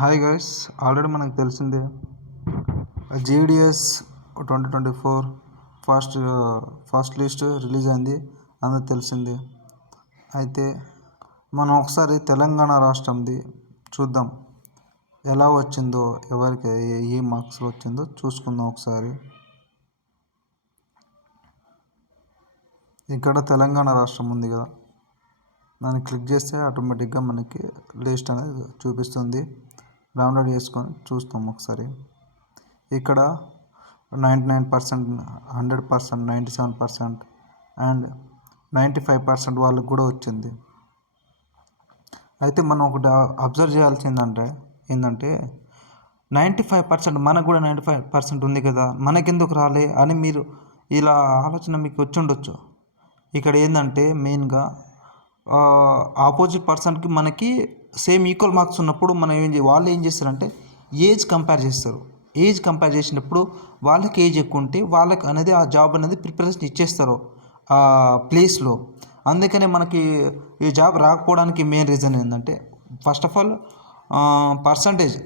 Hi guys, already మనకు తెలిసిందే GDS 2024 first list release అయింది. అందరికి తెలిసిందే. అయితే మనం ఒకసారి తెలంగాణ రాష్ట్రంది చూద్దాం, ఎలా వచ్చిందో, ఎవరికి ఏ మార్క్స్ వచ్చిందో చూసుకుందాం ఒకసారి. ఇక్కడ తెలంగాణ రాష్ట్రం ఉంది కదా, దాన్ని క్లిక్ చేస్తే ఆటోమేటిక్గా మనకి లిస్ట్ అనేది చూపిస్తుంది. డౌన్లోడ్ చేసుకొని చూస్తాం ఒకసారి. ఇక్కడ 99%, 100%, 97% అండ్ 95% వాళ్ళకి కూడా వచ్చింది. అయితే మనం ఒకటి అబ్జర్వ్ చేయాల్సిందంటే ఏంటంటే 95% మనకు కూడా 95% ఉంది కదా, మనకెందుకు రాలే అని మీరు ఇలా ఆలోచన మీకు వచ్చి ఉండొచ్చు. ఇక్కడ ఏంటంటే మెయిన్గా ఆపోజిట్ పర్సన్కి మనకి సేమ్ ఈక్వల్ మార్క్స్ ఉన్నప్పుడు మనం వాళ్ళు ఏం చేస్తారంటే ఏజ్ కంపేర్ చేస్తారు. ఏజ్ కంపేర్ చేసినప్పుడు వాళ్ళకి ఏజ్ ఎక్కువ ఉంటే వాళ్ళకి అనేది ఆ జాబ్ అనేది ప్రిపరేషన్ ఇచ్చేస్తారు ఆ ప్లేస్లో. అందుకనే మనకి ఈ జాబ్ రాకపోవడానికి మెయిన్ రీజన్ ఏంటంటే ఫస్ట్ ఆఫ్ ఆల్ పర్సంటేజ్.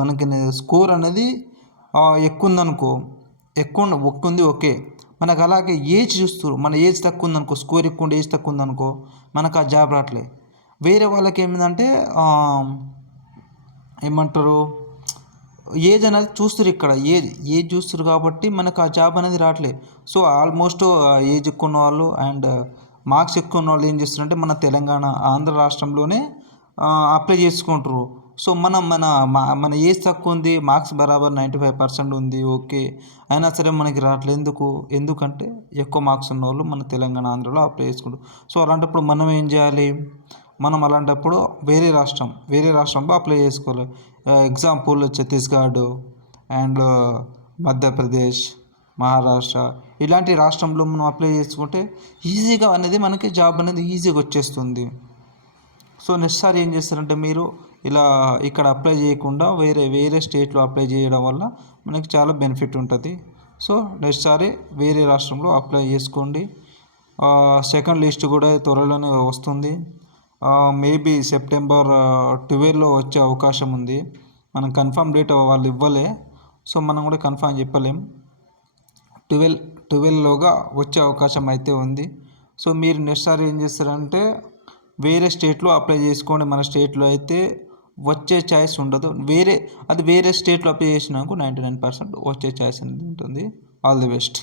మనకి స్కోర్ అనేది ఎక్కువ ఉందనుకో, ఎక్కువ ఉంది ఓకే. మనకు అలాగే ఏజ్ చూస్తారు, మన ఏజ్ తక్కువ ఉందనుకో, స్కోర్ ఎక్కువ ఉండి ఏజ్ తక్కువ ఉందనుకో మనకు ఆ జాబ్ రావట్లే. వేరే వాళ్ళకి ఏమిందంటే ఏమంటారు, ఏజ్ అనేది చూస్తారు. ఇక్కడ ఏజ్ చూస్తారు కాబట్టి మనకు ఆ జాబ్ అనేది రావట్లే. సో ఆల్మోస్ట్ ఏజ్ ఎక్కువ ఉన్న వాళ్ళు అండ్ మార్క్స్ ఎక్కువ ఉన్న వాళ్ళు ఏం చేస్తారంటే మన తెలంగాణ, ఆంధ్ర రాష్ట్రంలోనే అప్లై చేసుకుంటారు. సో మన ఏజ్ తక్కువ ఉంది, మార్క్స్ బరాబర్ 95% ఉంది ఓకే, అయినా సరే మనకి రావట్లేదు. ఎందుకంటే ఎక్కువ మార్క్స్ ఉన్న వాళ్ళు మన తెలంగాణ, ఆంధ్రలో అప్లై చేసుకుంటారు. సో అలాంటప్పుడు మనం ఏం చేయాలి, మనం అలాంటప్పుడు వేరే రాష్ట్రంలో అప్లై చేసుకోవాలి. ఎగ్జాంపుల్ ఛత్తీస్గఢ్ అండ్ మధ్యప్రదేశ్, మహారాష్ట్ర ఇలాంటి రాష్ట్రంలో మనం అప్లై చేసుకుంటే ఈజీగా అనేది మనకి జాబ్ అనేది ఈజీగా వచ్చేస్తుంది. సో నెక్స్ట్ సారి ఏం చేస్తారంటే మీరు ఇలా ఇక్కడ అప్లై చేయకుండా వేరే స్టేట్లో అప్లై చేయడం వల్ల మనకి చాలా బెనిఫిట్ ఉంటుంది. సో నెక్స్ట్ సారి వేరే రాష్ట్రంలో అప్లై చేసుకోండి. సెకండ్ లిస్ట్ కూడా త్వరలోనే వస్తుంది. మేబీ సెప్టెంబర్ 12లో వచ్చే అవకాశం ఉంది. మనం కన్ఫర్మ్ డేట్ వాళ్ళు ఇవ్వలే, సో మనం కూడా కన్ఫర్మ్ చెప్పలేం. 12లోగా వచ్చే అవకాశం అయితే ఉంది. సో మీరు నెక్స్ట్ సారి ఏం చేస్తారంటే వేరే స్టేట్లో అప్లై చేసుకోండి. మన స్టేట్లో అయితే వచ్చే ఛాయిస్ ఉండదు. వేరే స్టేట్లో అప్లై చేసినాకు 99% వచ్చే ఛాయిస్ అనేది ఉంటుంది. All the best.